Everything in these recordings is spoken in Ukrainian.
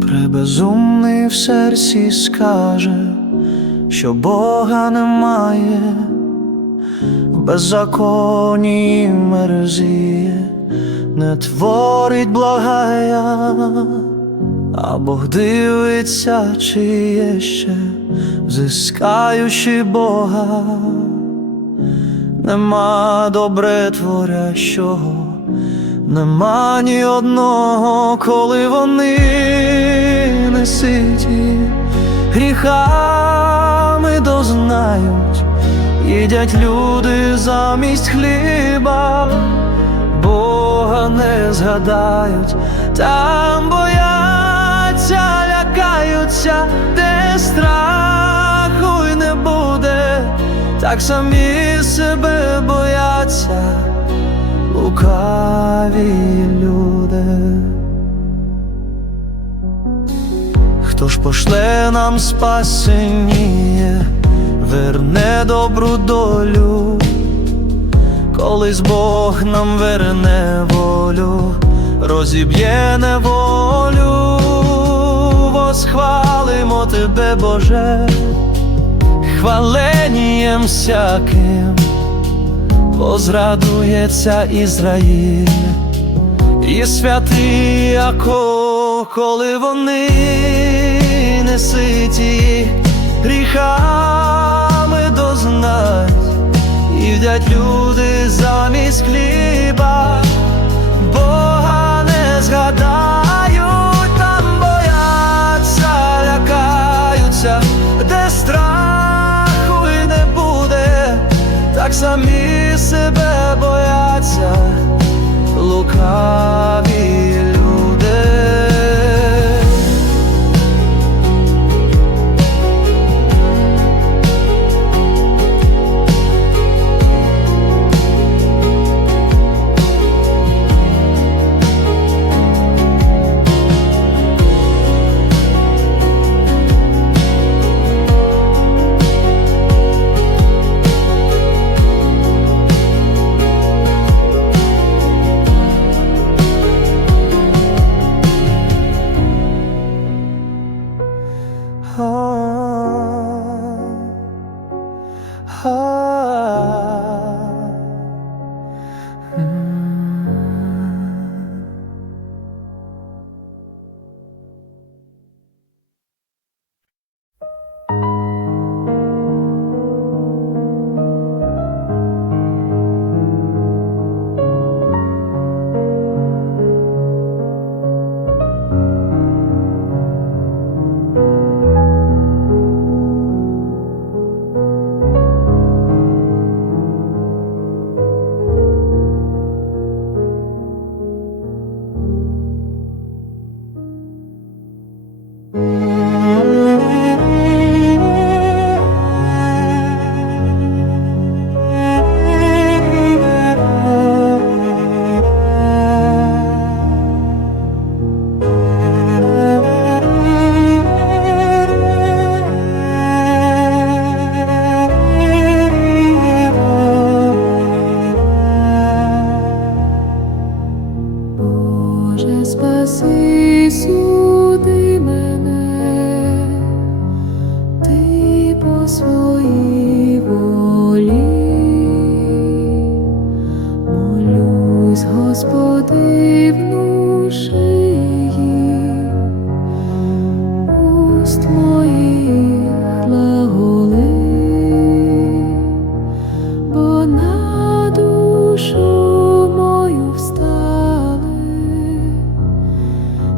Прибезумний в серці скаже, що Бога немає, в беззаконні мерзіє, не творить благая, а Бог дивиться, чи є ще, зискаючи Бога, нема добре творящого. Нема ні одного, коли вони не ситі, гріхами дознають, їдять люди замість хліба, Бога не згадають, там бояться, лякаються, де страху й не буде, так самі себе бояться лукаві люди. Хто ж пошле нам спасеніє, верне добру долю, колись Бог нам верне волю, розіб'є неволю, восхвалимо тебе, Боже, хваленієм всяким. Возрадується Ізраїль і святий Яков, коли вони не ситі, гріхами дознать, їдять люди замість хліба, Бога не згадають, так самі себе бояться, лукаві Боже,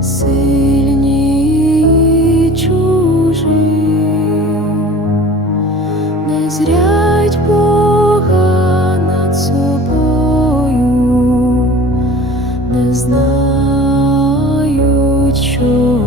сильні і не зрять Бога над собою, не знають, що